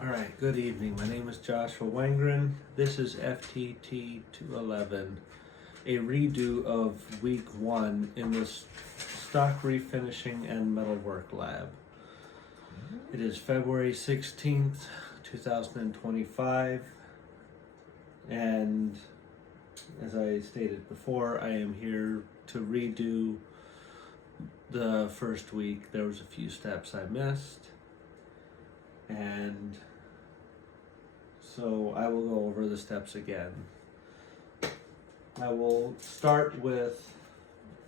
Alright, good evening. My name is Joshua Wangren. This is FTT 211, a redo of week 1 in the stock refinishing and metalwork lab. It is February 16th, 2025, and as I stated before, I am here to redo the first week. There was a few steps I missed, and so I will go over the steps again. I will start with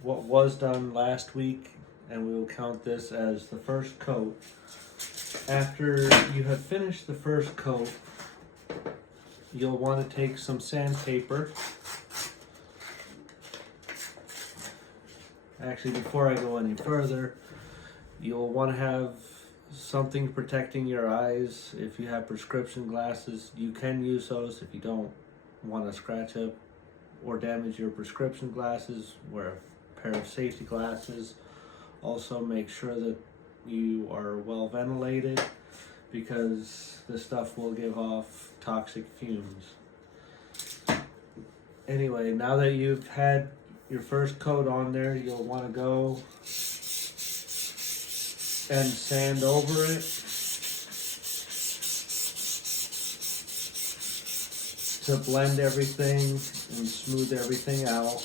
what was done last week, and we will count this as the first coat. After you have finished the first coat, you'll want to take some sandpaper. Actually, before I go any further, you'll want to have something protecting your eyes. If you have prescription glasses, you can use those. If you don't want to scratch up or damage your prescription glasses, wear a pair of safety glasses. Also make sure that you are well ventilated, because the stuff will give off toxic fumes. Anyway, now that you've had your first coat on there, you'll want to go and sand over it to blend everything and smooth everything out.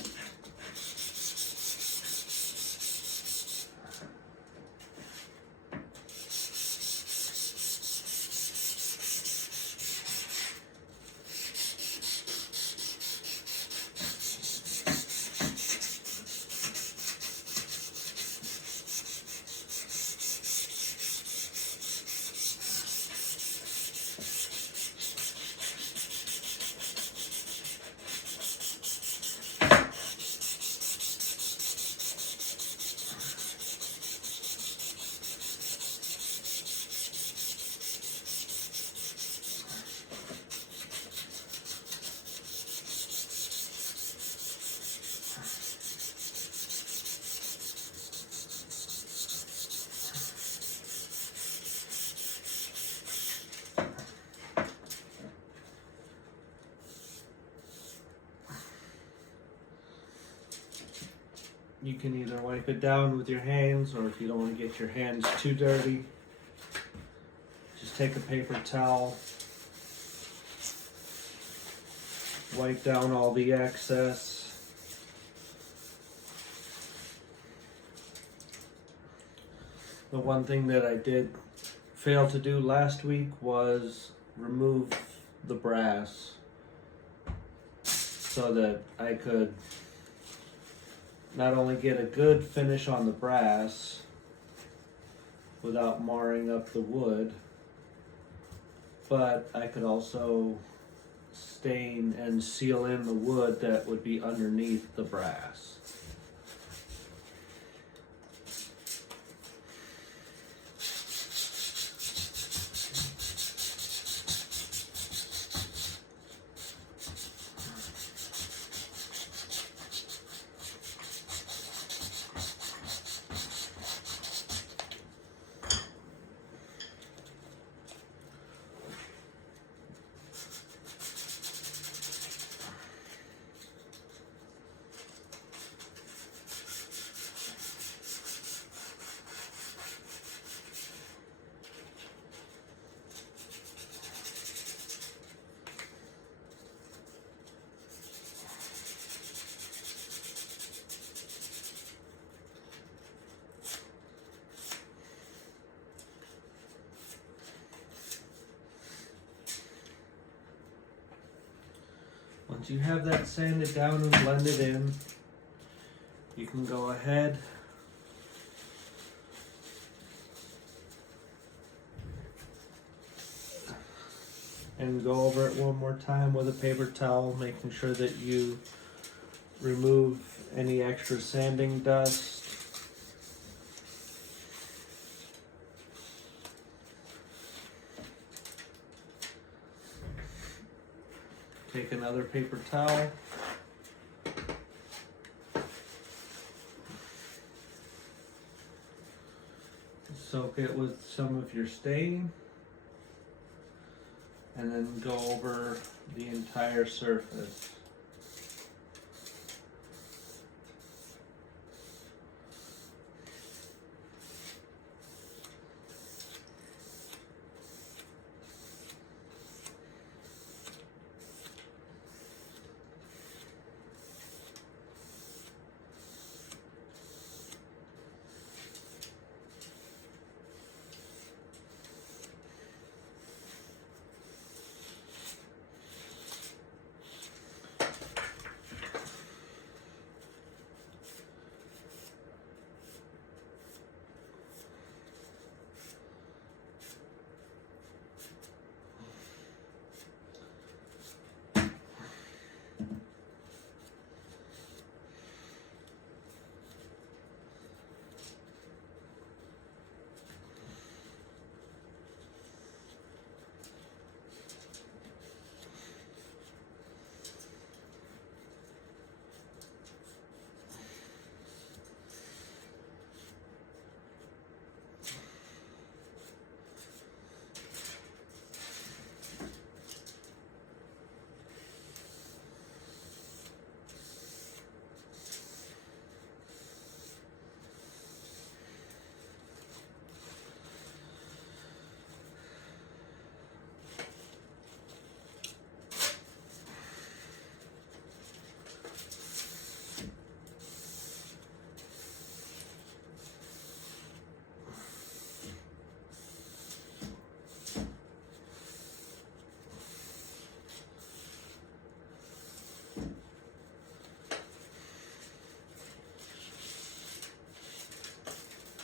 You can either wipe it down with your hands, or if you don't want to get your hands too dirty, just take a paper towel, wipe down all the excess. The one thing that I did fail to do last week was remove the brass so that I could not only get a good finish on the brass without marring up the wood, but I could also stain and seal in the wood that would be underneath the brass. Once you have that sanded down and blended in, you can go ahead and go over it one more time with a paper towel, making sure that you remove any extra sanding dust. Take another paper towel, soak it with some of your stain, and then go over the entire surface.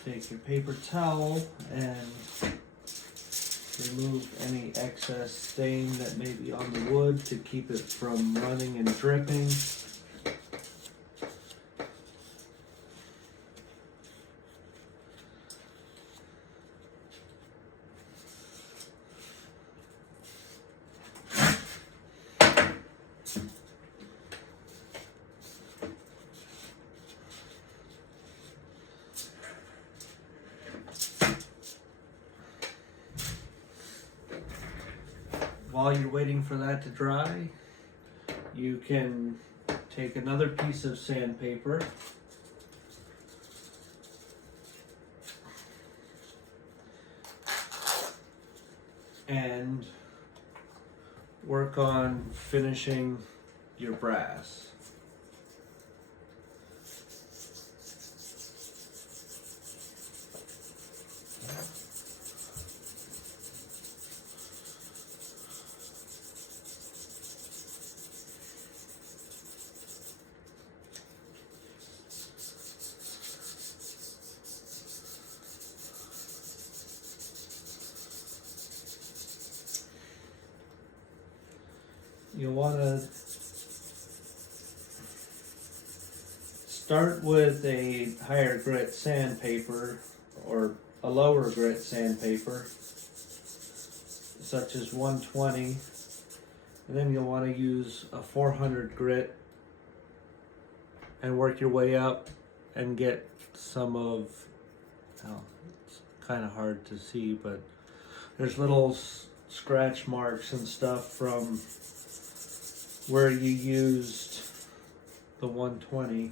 Take your paper towel and remove any excess stain that may be on the wood to keep it from running and dripping. While you're waiting for that to dry, you can take another piece of sandpaper and work on finishing your brass. You'll want to start with a higher grit sandpaper or a lower grit sandpaper, such as 120, and then you'll want to use a 400 grit and work your way up and get some of, well, it's kind of hard to see, but there's little scratch marks and stuff from where you used the 120.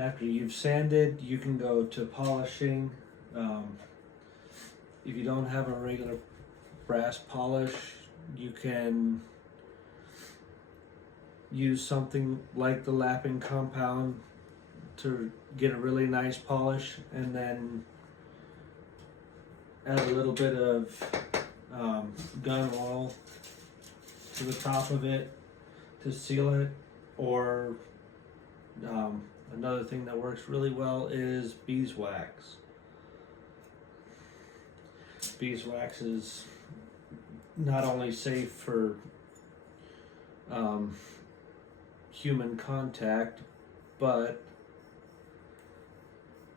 After you've sanded, you can go to polishing. If you don't have a regular brass polish, you can use something like the lapping compound to get a really nice polish, and then add a little bit of gun oil to the top of it to seal it. Or another thing that works really well is beeswax. Beeswax is not only safe for human contact, but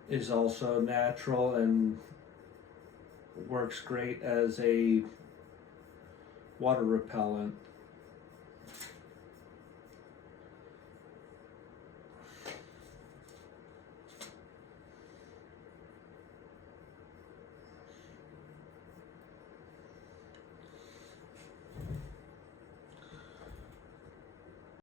is also natural and works great as a water repellent.